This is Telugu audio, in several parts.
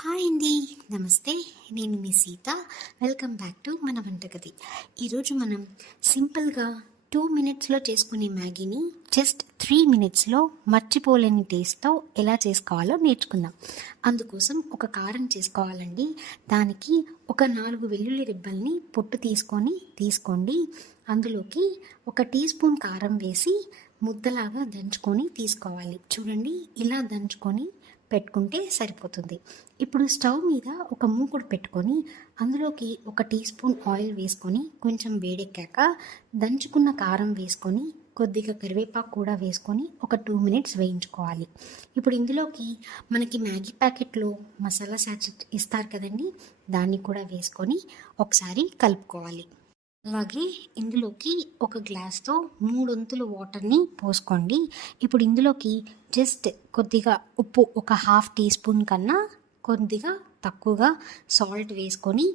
హాయ్ అండి, నమస్తే. నేను మీ సీత. వెల్కమ్ బ్యాక్ టు మన వంటగది. ఈరోజు మనం సింపుల్గా 2 మినిట్స్లో చేసుకునే మ్యాగీని జస్ట్ 3 మినిట్స్లో మర్చిపోలేని టేస్ట్తో ఎలా చేసుకోవాలో నేర్చుకుందాం. అందుకోసం ఒక కారం చేసుకోవాలండి. దానికి ఒక 4 వెల్లుల్లి రెబ్బల్ని పొట్టు తీసుకోండి. అందులోకి 1 టీ స్పూన్ కారం వేసి ముద్దలాగా దంచుకొని తీసుకోవాలి. చూడండి, ఇలా దంచుకొని పెట్టుకుంటే సరిపోతుంది. ఇప్పుడు స్టవ్ మీద ఒక మూకుడు పెట్టుకొని అందులోకి 1 టీ స్పూన్ ఆయిల్ వేసుకొని కొంచెం వేడెక్కాక దంచుకున్న కారం వేసుకొని కొద్దిగా కరివేపాకు కూడా వేసుకొని ఒక 2 మినిట్స్ వేయించుకోవాలి. ఇప్పుడు ఇందులోకి మనకి మ్యాగీ ప్యాకెట్లో మసాలా శాచెట్ ఇస్తారు కదండి, దాన్ని కూడా వేసుకొని ఒకసారి కలుపుకోవాలి. అలాగే ఇందులోకి 1 గ్లాస్తో 3 వంతులు వాటర్ని పోసుకోండి. ఇప్పుడు ఇందులోకి జస్ట్ కొద్దిగా ఉప్పు, ఒక 1/2 టీ స్పూన్ కన్నా కొద్దిగా తక్కువగా సాల్ట్ వేసుకొని,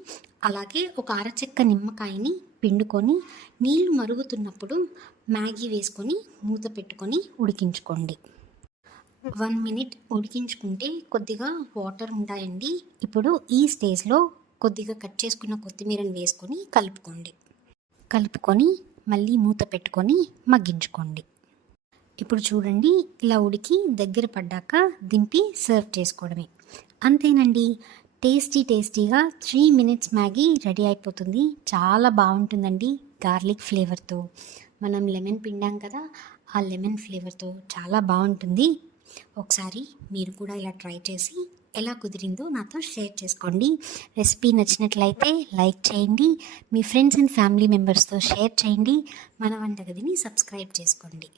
అలాగే ఒక అరచెక్క నిమ్మకాయని పిండుకొని నీళ్లు మరుగుతున్నప్పుడు మ్యాగీ వేసుకొని మూత పెట్టుకొని ఉడికించుకోండి. 1 మినిట్ ఉడికించుకుంటే కొద్దిగా వాటర్ ఉంటాయండి. ఇప్పుడు ఈ స్టేజ్లో కొద్దిగా కట్ చేసుకున్న కొత్తిమీరని వేసుకొని కలుపుకొని మళ్ళీ మూత పెట్టుకొని మగ్గించుకోండి. ఇప్పుడు చూడండి, ఇలా ఉడికి దగ్గర పడ్డాక దింపి సర్వ్ చేసుకోవడమే. అంతేనండి, టేస్టీగా 3 మినిట్స్ మ్యాగీ రెడీ అయిపోతుంది. చాలా బాగుంటుందండి. గార్లిక్ ఫ్లేవర్తో మనం లెమన్ పిండాం కదా, ఆ లెమన్ ఫ్లేవర్తో చాలా బాగుంటుంది. ఒకసారి మీరు కూడా ఇలా ట్రై చేసి ఎలా కుదిరిందో నాతో షేర్ చేసుకోండి. రెసిపీ నచ్చినట్లయితే లైక్ చేయండి, మీ ఫ్రెండ్స్ అండ్ ఫ్యామిలీ మెంబర్స్తో షేర్ చేయండి, మన వంటగదిని సబ్స్క్రైబ్ చేసుకోండి.